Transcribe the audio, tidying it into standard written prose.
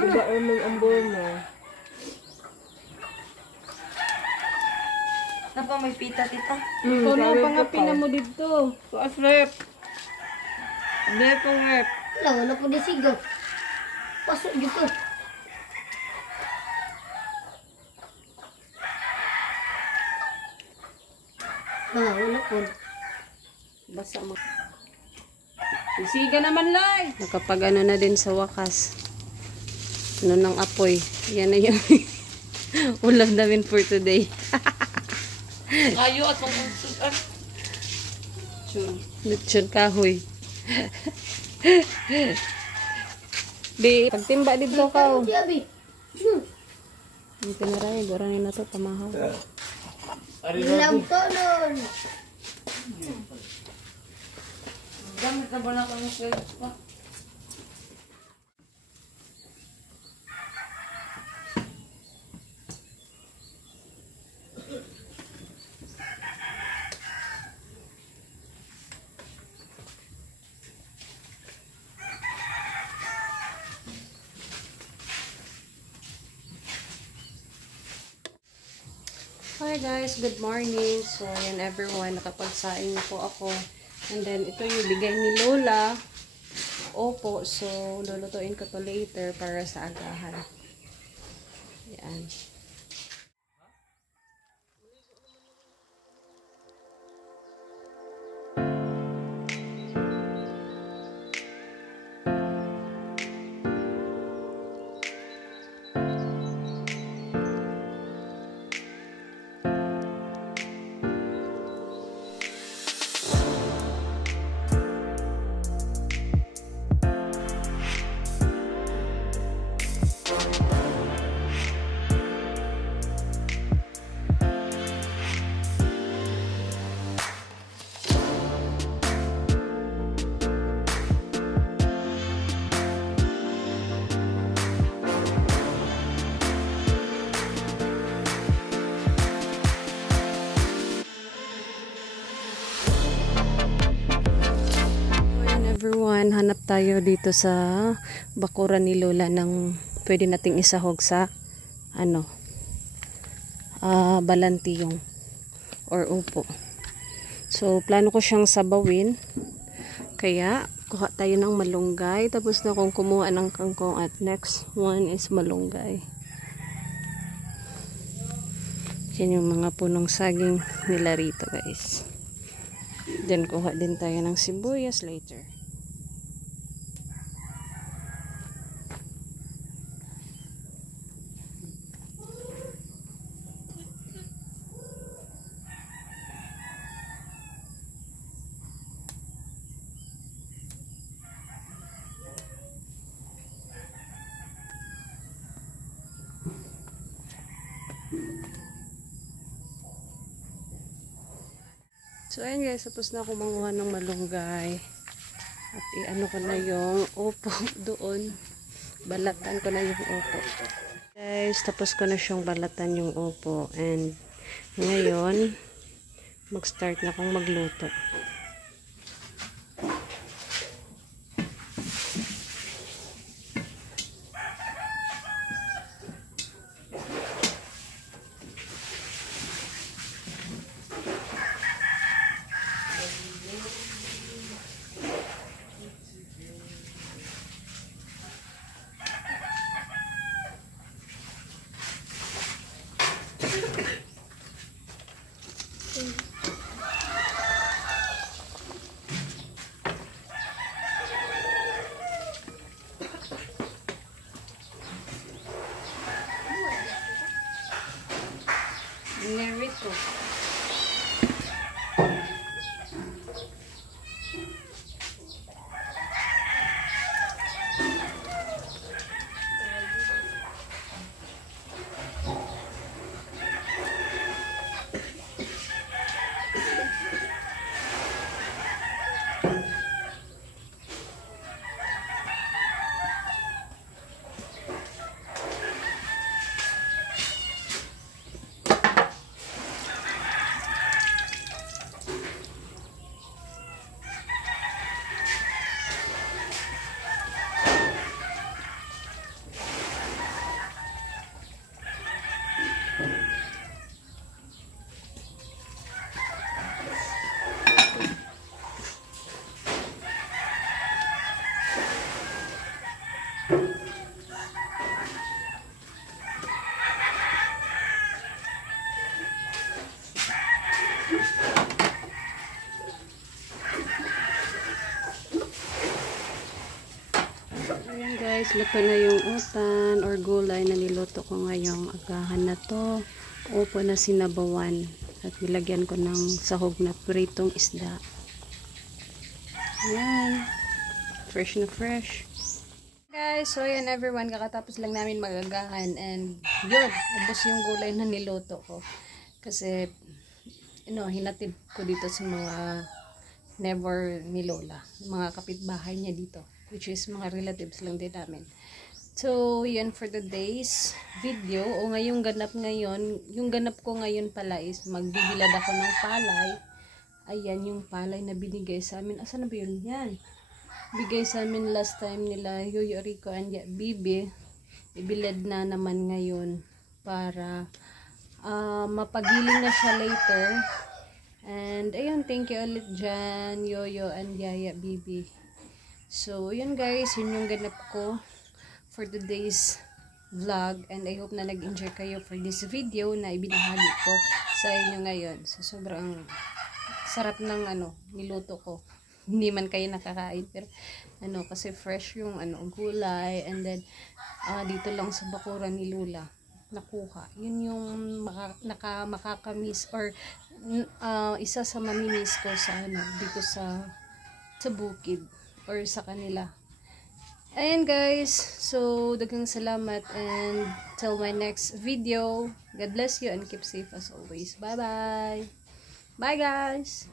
Diba mong ambol mo? Napa may pita, tita? Ikaw na pangapin mo dito. Tuas rep. Hindi po rep. Wala po di sigaw. Pasok dito. Wala po. Basa mo. Sisiga naman lang. Nakapag ano na din sa wakas. Ano ng apoy. Yan na yung ulam namin for today. Kayo at mga Lutson kahoy. Di, pagtimba dito ka. Abi. Ang tinaray, goranin na to, pamahaw. Ilang tonon. gamit na ba na kami sa pa? Hi guys, good morning. So, ayan everyone, nakapagsaing na po ako. And then, ito yung bigay ni Lola. Opo, so, lulutuin ko to later para sa agahan. Ayan. Everyone, hanap tayo dito sa bakuran ni Lola ng pwede nating isahog sa balantiyong or upo. So, plano ko siyang sabawin. Kaya, kuha tayo ng malunggay. Tapos na kung kumuha ng kangkong at next one is malunggay. Yan yung mga punong saging nila rito, guys. Then, kuha din tayo ng sibuyas later. So, ayan guys, tapos na ako manguha ng malunggay. At i-ano ko na yung upo doon. Balatan ko na yung upo. Guys, tapos ko na siyang balatan yung upo. And, ngayon, mag-start na akong magluto. guys, luto na yung utan or gulay na niluto ko ngayong agahan na to. Upo na sinabawan at nilagyan ko ng sahog na pritong isda. Ayan. Fresh na fresh. Guys, so yan everyone, kakatapos lang namin magagahan and yun, ubos yung gulay na niluto ko. Kasi, hinatid ko dito sa mga never ni Lola, mga kapitbahay niya dito, which is mga relatives lang din namin. So, yan for the day's video. O ngayong ganap ngayon, yung ganap ko ngayon pala is magbibilad ako ng palay. Ayan yung palay na binigay sa amin. Asa na ba yun? Yan. Bigay sa amin last time nila Yoyo Rico and Bibi. Ibilad na naman ngayon para mapagiling na siya later. And ayun, thank you ulit dyan, Yoyo and Yaya Bibi. So, yun guys, yun yung ganap ko for today's vlog. And I hope na nag-enjoy kayo for this video na ibinahagi ko sa inyo ngayon. So, sobrang sarap ng niluto ko. Hindi man kayo nakakain, pero kasi fresh yung gulay. And then, dito lang sa bakuran ni Lola nakuha. Yun yung makakamiss or isa sa mamimiss ko sa dito sa bukid or sa kanila. Ayan guys, so daghang salamat and till my next video. God bless you and keep safe as always. Bye bye. Bye guys.